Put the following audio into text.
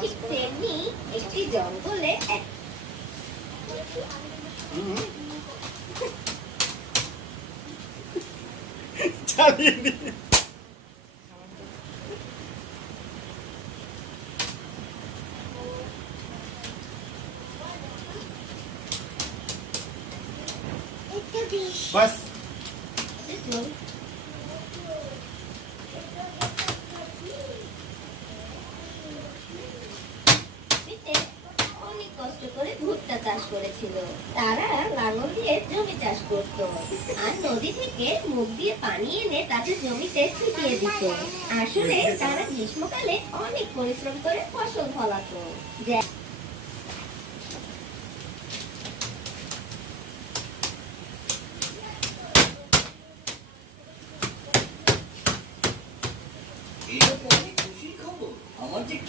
ঠিক তেমনি একটি জঙ্গলে চালিয়ে দিয়ে বাস অনেক কষ্ট করে ভুট্টা চাষ করেছিল। তারা লাঙল দিয়ে জমি চাষ করত আর নদী থেকে মুখ দিয়ে পানি এনে তাতে জমিতে ছিটিয়ে দিত। আসলে তারা গ্রীষ্মকালে অনেক পরিশ্রম করে ফসল ফলাতো।